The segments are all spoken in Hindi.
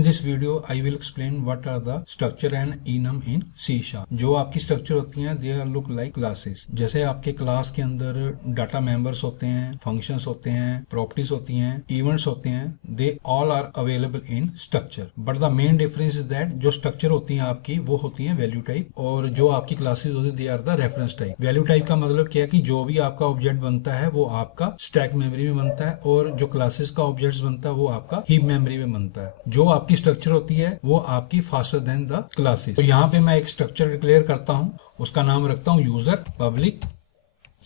In this video, I will explain what are the structure and enum in C#. जो आपकी स्ट्रक्चर होती हैं, they are look like classes. जैसे आपके क्लास के अंदर डाटा मेंबर्स होते हैं, फंक्शंस होते हैं, प्रॉपर्टीज होती हैं, इवेंट्स होते हैं, they all are available in structure. But the main difference is that जो स्ट्रक्चर होती हैं आपकी वो होती हैं वैल्यू टाइप, और जो आपकी क्लासेस होती हैं they are the reference type. Value type का मतलब क्या है कि जो भी आपका ऑब्जेक्ट बनता है वो आपका स्टैक मेमोरी में बनता है, और जो क्लासेस का ऑब्जेक्ट बनता है वो आपका हीप मेमोरी में बनता है। जो आपकी स्ट्रक्चर होती है वो आपकी फास्टर देन द क्लासेस। तो यहाँ पे मैं एक स्ट्रक्चर डिक्लेयर करता हूँ, उसका नाम रखता हूँ यूजर। पब्लिक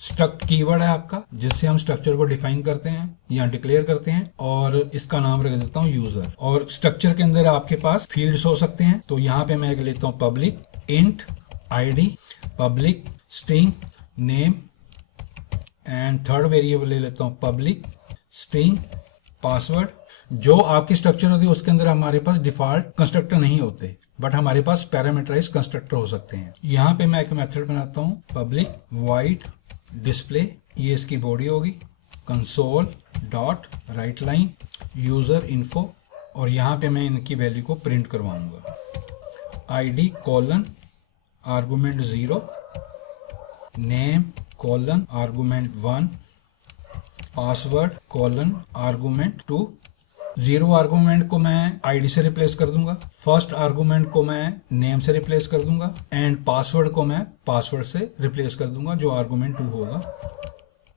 स्ट्रक्ट कीवर्ड है आपका, जिससे हम स्ट्रक्चर को डिफाइन करते हैं या डिक्लेयर करते हैं, और इसका नाम रख देता हूँ यूजर। और स्ट्रक्चर के अंदर आपके पास फील्ड्स हो सकते हैं, तो यहाँ पे मैं एक लेता हूँ public int ID, public string name, and third variable ले लेता हूँ पब्लिक स्ट्रिंग पासवर्ड। जो आपकी स्ट्रक्चर होती है उसके अंदर हमारे पास डिफॉल्ट कंस्ट्रक्टर नहीं होते, बट हमारे पास पैरामीटराइज कंस्ट्रक्टर हो सकते हैं। यहाँ पे मैं एक मेथड बनाता हूँ पब्लिक वॉइड डिस्प्ले, ये इसकी बॉडी होगी, console dot right line user info, और यहाँ पे मैं इनकी वैल्यू को प्रिंट करवाऊंगा। ID colon argument 0, name colon argument 1, password colon argument 2। 0 argument को मैं आईडी से रिप्लेस कर दूंगा, फर्स्ट आर्गुमेंट को मैं नेम से रिप्लेस कर दूंगा, एंड पासवर्ड को मैं पासवर्ड से रिप्लेस कर दूंगा जो आर्गुमेंट 2 होगा।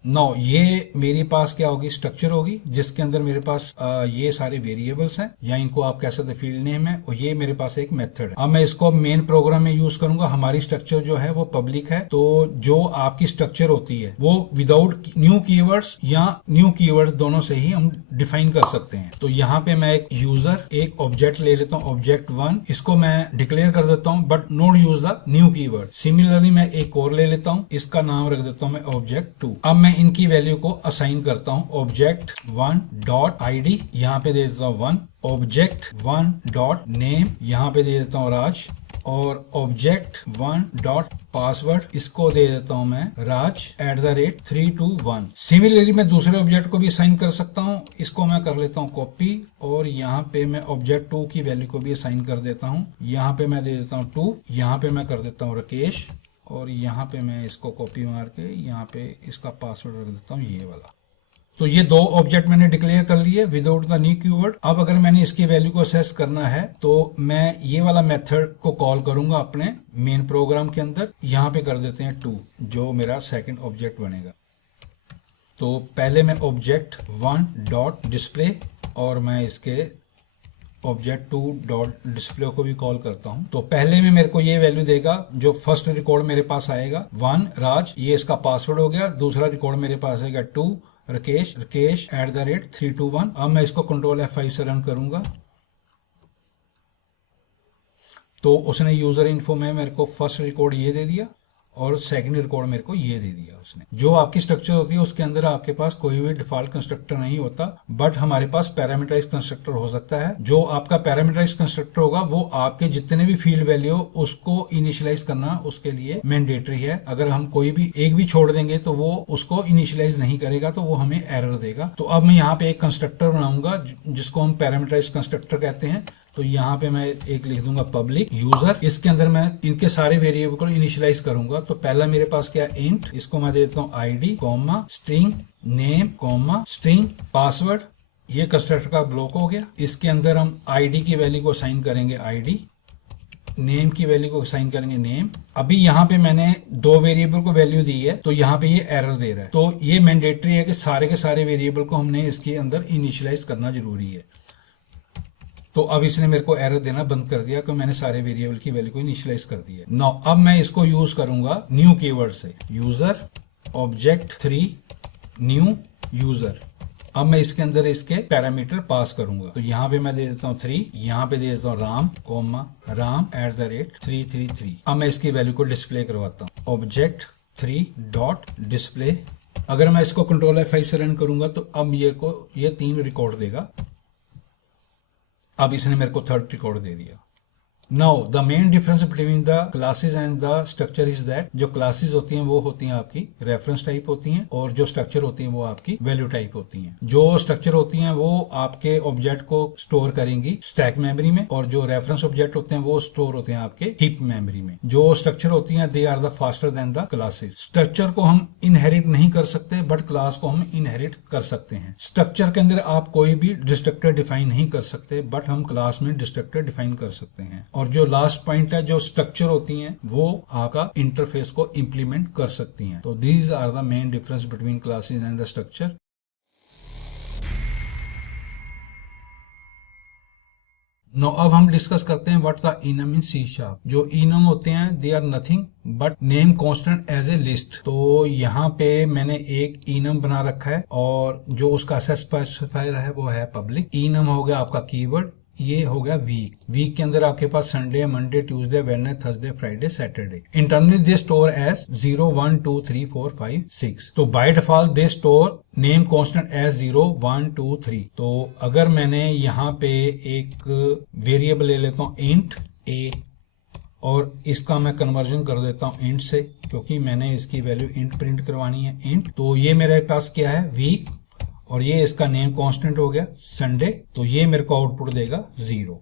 नो, ये मेरे पास क्या होगी, स्ट्रक्चर होगी, जिसके अंदर मेरे पास ये सारे वेरिएबल्स हैं, या इनको आप कह सकते फील्ड नेम है, और ये मेरे पास एक मेथड है। अब मैं इसको मेन प्रोग्राम में यूज करूंगा। हमारी स्ट्रक्चर जो है वो पब्लिक है, तो जो आपकी स्ट्रक्चर होती है वो विदाउट न्यू कीवर्ड्स या न्यू कीवर्ड्स दोनों से ही हम डिफाइन कर सकते हैं। तो यहाँ पे मैं एक यूजर एक ऑब्जेक्ट ले लेता हूँ, ऑब्जेक्ट 1, इसको मैं डिक्लेयर कर देता हूँ, but not use the new keyword. Similarly मैं एक और ले लेता हूँ, इसका नाम रख देता हूँ मैं ऑब्जेक्ट 2। अब मैं इनकी वैल्यू को असाइन करता हूं। ऑब्जेक्ट 1 डॉट आईडी, यहां पे दे देता हूं 1, ऑब्जेक्ट 1 डॉट नेम, यहां पे दे देता हूं राज, और ऑब्जेक्ट 1 डॉट पासवर्ड, इसको दे देता हूं मैं राज @321। सिमिलरली मैं दूसरे ऑब्जेक्ट को भी असाइन कर सकता हूं, इसको मैं कर लेता हूं कॉपी, और यहाँ पे मैं ऑब्जेक्ट 2 की वैल्यू को भी असाइन कर देता हूं। यहाँ पे मैं दे देता हूं 2, यहाँ पे मैं कर देता हूं राकेश, और यहाँ पे मैं इसको कॉपी मार के यहाँ पे इसका पासवर्ड रख देता हूँ ये वाला। तो ये 2 ऑब्जेक्ट मैंने डिक्लेयर कर लिए विदाउट द न्यू कीवर्ड। अब अगर मैंने इसकी वैल्यू को असेस करना है तो मैं ये वाला मेथड को कॉल करूंगा अपने मेन प्रोग्राम के अंदर। यहाँ पे कर देते हैं 2, जो मेरा सेकंड ऑब्जेक्ट बनेगा। तो पहले मैं ऑब्जेक्ट 1 डॉट डिस्प्ले, और मैं इसके ऑब्जेक्ट 2 डॉट डिस्प्ले को भी कॉल करता हूं। तो पहले में मेरे को ये वैल्यू देगा, जो फर्स्ट रिकॉर्ड मेरे पास आएगा 1 राज, ये इसका पासवर्ड हो गया। दूसरा रिकॉर्ड मेरे पास आएगा 2 राकेश @321। अब मैं इसको कंट्रोल F5 से रन करूंगा, तो उसने यूजर इन्फो में मेरे को फर्स्ट रिकॉर्ड ये दे दिया, और सेकंड रिकॉर्ड मेरे को ये दे दिया उसने। जो आपकी स्ट्रक्चर होती है उसके अंदर आपके पास कोई भी डिफॉल्ट कंस्ट्रक्टर नहीं होता, बट हमारे पास पैरामीटराइज कंस्ट्रक्टर हो सकता है। जो आपका पैरामीटराइज कंस्ट्रक्टर होगा वो आपके जितने भी फील्ड वैल्यू हो उसको इनिशियलाइज करना उसके लिए मैंडेटरी है। अगर हम कोई भी एक भी छोड़ देंगे तो वो उसको इनिशियलाइज नहीं करेगा, तो वो हमें एरर देगा। तो अब मैं यहाँ पे एक कंस्ट्रक्टर बनाऊंगा जिसको हम पैरामीटराइज कंस्ट्रक्टर कहते हैं। तो यहाँ पे मैं एक लिख दूंगा पब्लिक यूजर, इसके अंदर मैं इनके सारे वेरिएबल को इनिशियलाइज करूंगा। तो पहला मेरे पास क्या इंट, इसको मैं देता हूँ ID comma string name comma string password. ये कंस्ट्रक्टर का ब्लॉक हो गया। इसके अंदर हम आईडी की वैल्यू को असाइन करेंगे आईडी, नेम की वैल्यू को असाइन करेंगे नेम। अभी यहाँ पे मैंने 2 वेरिएबल को वैल्यू दी है, तो यहाँ पे ये एरर दे रहा है। तो ये मैंडेटरी है कि सारे के सारे वेरिएबल को हमने इसके अंदर इनिशियलाइज करना जरूरी है। तो अब इसने मेरे को एरर देना बंद कर दिया, क्योंकि मैंने सारे वेरिएबल की वैल्यू को इनिशियलाइज कर दिया। नाउ अब मैं इसको यूज करूंगा न्यू कीवर्ड से, यूजर ऑब्जेक्ट 3 न्यू यूजर। अब मैं इसके अंदर इसके पैरामीटर पास करूंगा। तो यहाँ पे मैं दे देता हूँ 3, यहाँ पे दे देता हूँ राम कोमा राम @333। अब मैं इसकी वैल्यू को डिस्प्ले करवाता हूँ, ऑब्जेक्ट 3 डॉट डिस्प्ले। अगर मैं इसको कंट्रोल F5 से रन करूंगा तो अब ये 3 रिकॉर्ड देगा। अब इसने मेरे को थर्ड रिकॉर्ड दे दिया। Now the main difference between the classes and the structure is that जो क्लासेस होती हैं वो होती हैं आपकी रेफरेंस टाइप होती हैं, और जो स्ट्रक्चर होती हैं वो आपकी वैल्यू टाइप होती हैं। जो स्ट्रक्चर होती हैं वो आपके ऑब्जेक्ट को स्टोर करेंगी स्टैक मेमोरी में, और जो रेफरेंस ऑब्जेक्ट होते हैं वो स्टोर होते हैं आपके हीप मेमोरी में। जो स्ट्रक्चर होती हैं they are the faster than the classes. Structure को हम इनहेरिट नहीं कर सकते, बट क्लास को हम इनहेरिट कर सकते हैं। स्ट्रक्चर के अंदर आप कोई भी डिस्ट्रक्टर डिफाइन नहीं कर सकते, बट हम क्लास में डिस्ट्रक्टर डिफाइन कर सकते हैं। और जो लास्ट पॉइंट है, जो स्ट्रक्चर होती हैं वो आपका इंटरफेस को इंप्लीमेंट कर सकती हैं। तो these are the main difference between classes and the structure. Now अब हम डिस्कस करते हैं what the enum in C sharp. जो इनम होते हैं they are nothing but name constant as a list. तो यहाँ पे मैंने एक इनम बना रखा है, और जो उसका स्पेसिफायर है वो है पब्लिक। इनम हो गया आपका कीवर्ड, ये हो गया वीक। वीक के अंदर आपके पास Sunday, Monday, Tuesday, Wednesday, Thursday, Friday, Saturday. Internally they store as 0, 1, 2, 3, 4, 5, 6। तो by default they store name constant as 0, 1, 2, 3। तो अगर मैंने यहाँ पे एक वेरिएबल ले लेता हूँ इंट ए, और इसका मैं कन्वर्जन कर देता हूँ इंट से, क्योंकि मैंने इसकी वैल्यू इंट प्रिंट करवानी है इंट। तो ये मेरे पास क्या है वीक, और ये इसका नेम कांस्टेंट हो गया संडे, तो ये मेरे को आउटपुट देगा 0।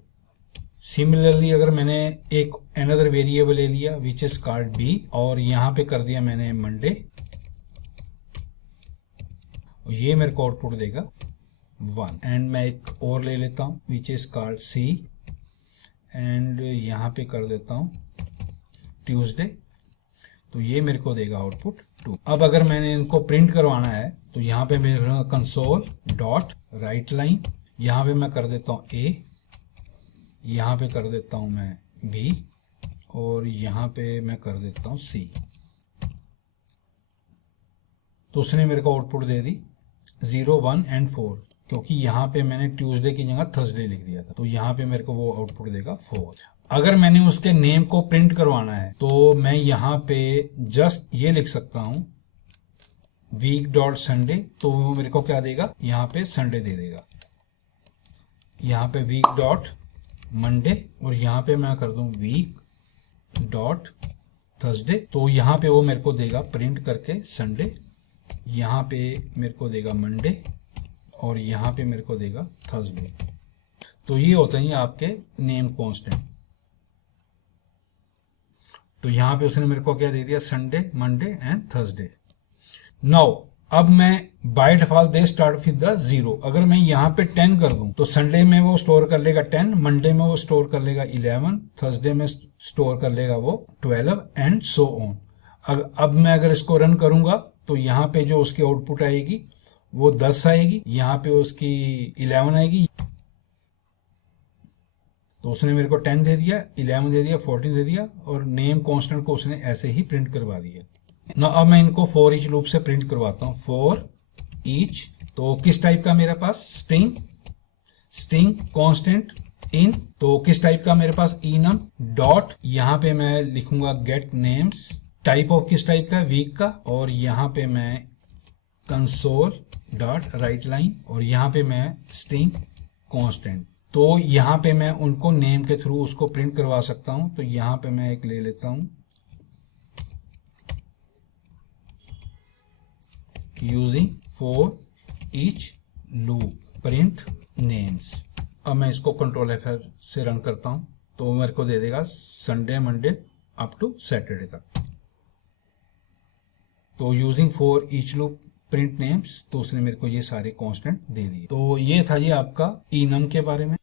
सिमिलरली अगर मैंने एक अनदर वेरिएबल ले लिया विच इज कॉल्ड बी, और यहाँ पे कर दिया मैंने मंडे, और ये मेरे को आउटपुट देगा 1। एंड मैं एक और ले लेता हूँ which is called C, and यहाँ पे कर देता हूँ ट्यूसडे, तो ये मेरे को देगा आउटपुट 2। अब अगर मैंने इनको प्रिंट करवाना है तो यहाँ पे मेरे कंसोल डॉट राइट लाइन, यहाँ पे मैं कर देता हूँ ए, यहाँ पे कर देता हूँ मैं बी, और यहाँ पे मैं कर देता हूँ सी। तो उसने मेरे को आउटपुट दे दी 0, 1 एंड 4, क्योंकि यहाँ पे मैंने ट्यूसडे की जगह थर्सडे लिख दिया था, तो यहाँ पे मेरे को वो आउटपुट देगा 4। अगर मैंने उसके नेम को प्रिंट करवाना है तो मैं यहाँ पे जस्ट ये लिख सकता हूँ वीक डॉट संडे, तो वो मेरे को क्या देगा, यहाँ पे संडे दे देगा। यहाँ पे वीक डॉट मंडे, और यहाँ पे मैं कर दूं वीक डॉट थर्सडे, तो यहाँ पे वो मेरे को देगा प्रिंट करके संडे, यहाँ पे मेरे को देगा मंडे, और यहाँ पे मेरे को देगा थर्सडे। तो ये होते हैं आपके नेम कांस्टेंट। तो यहाँ पे उसने मेरे को क्या दे दिया, Sunday, Monday and Thursday. Now अब मैं bye default they start with the 0। अगर मैं यहाँ पे 10 कर दूं तो संडे में वो स्टोर कर लेगा 10, मंडे में वो स्टोर कर लेगा 11, थर्सडे में स्टोर कर लेगा वो 12 एंड सो ऑन। अब मैं अगर इसको रन करूंगा तो यहाँ पे जो उसकी आउटपुट आएगी वो 10 आएगी, यहाँ पे उसकी 11 आएगी। तो उसने मेरे को 10 दे दिया, 11 दे दिया, 14 दे दिया, और नेम कांस्टेंट को उसने ऐसे ही प्रिंट करवा दिया। ना अब मैं इनको फॉर ईच लूप से प्रिंट करवाता हूँ। फॉर ईच, तो किस टाइप का मेरे पास, स्ट्रिंग कांस्टेंट इन, तो किस टाइप का मेरे पास इनम डॉट, यहाँ पे मैं लिखूंगा गेट नेम्स, टाइप ऑफ किस टाइप का, वीक का, और यहाँ पे मैं कंसोल डॉट राइट लाइन, और यहाँ पे मैं स्ट्रिंग कांस्टेंट। तो यहाँ पे मैं उनको नेम के थ्रू उसको प्रिंट करवा सकता हूँ। तो यहाँ पे मैं एक ले लेता हूँ using for each loop print names. अब मैं इसको कंट्रोल F से रन करता हूँ तो मेरे को दे देगा Sunday, Monday up to Saturday तक। तो using for each loop print names, तो उसने मेरे को ये सारे कांस्टेंट दे दिए। तो ये था जी आपका इनम के बारे में।